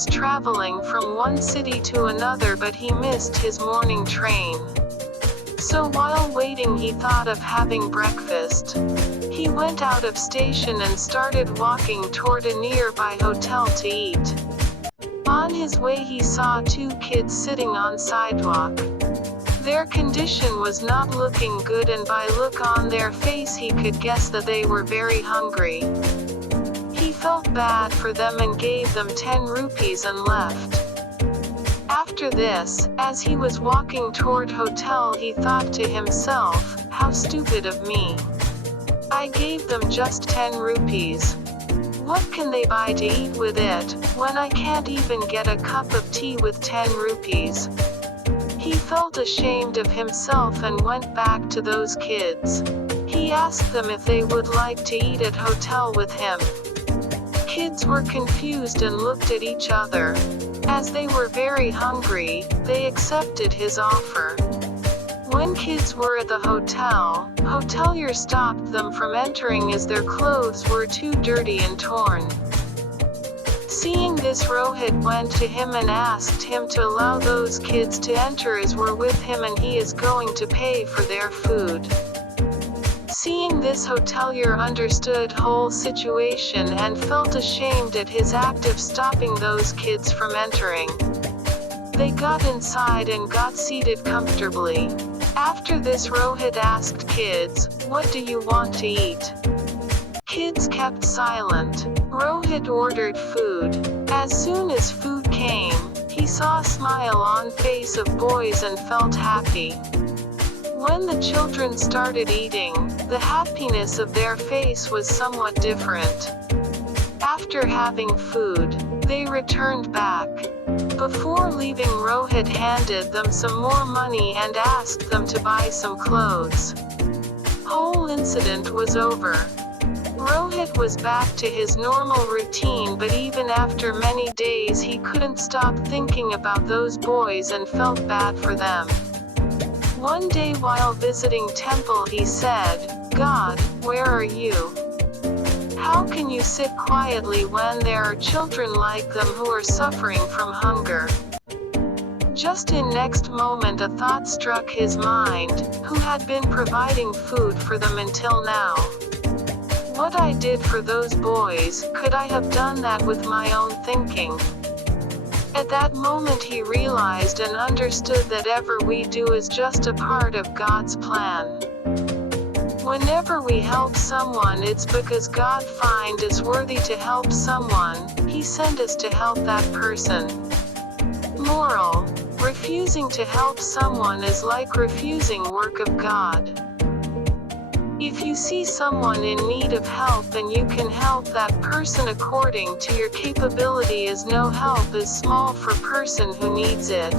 was traveling from one city to another, but he missed his morning train. So while waiting, he thought of having breakfast. He went out of station and started walking toward a nearby hotel to eat. On his way, he saw two kids sitting on sidewalk. Their condition was not looking good, and by look on their face he could guess that they were very hungry. He felt bad for them and gave them 10 rupees and left. After this, as he was walking toward hotel, he thought to himself, "How stupid of me. I gave them just 10 rupees. What can they buy to eat with it, when I can't even get a cup of tea with 10 rupees? He felt ashamed of himself and went back to those kids. He asked them if they would like to eat at hotel with him. Kids were confused and looked at each other. As they were very hungry, they accepted his offer. When kids were at the hotel, hotelier stopped them from entering as their clothes were too dirty and torn. Seeing this, Rohit went to him and asked him to allow those kids to enter as were with him, and he is going to pay for their food. Seeing this, hotelier understood whole situation and felt ashamed at his act of stopping those kids from entering. They got inside and got seated comfortably. After this, Rohit asked kids, "What do you want to eat?" Kids kept silent. Rohit ordered food. As soon as food came, he saw a smile on face of boys and felt happy. When the children started eating, the happiness of their face was somewhat different. After having food, they returned back. Before leaving, Rohit handed them some more money and asked them to buy some clothes. Whole incident was over. Rohit was back to his normal routine, but even after many days he couldn't stop thinking about those boys and felt bad for them. One day while visiting temple, he said, "God, where are you? How can you sit quietly when there are children like them who are suffering from hunger?" Just in next moment a thought struck his mind, who had been providing food for them until now. What I did for those boys, could I have done that with my own thinking? At that moment he realized and understood that whatever we do is just a part of God's plan. Whenever we help someone, it's because God find us worthy to help someone. He sent us to help that person. Moral: refusing to help someone is like refusing work of God. If you see someone in need of help and you can help that person according to your capability, as no help is small for person who needs it.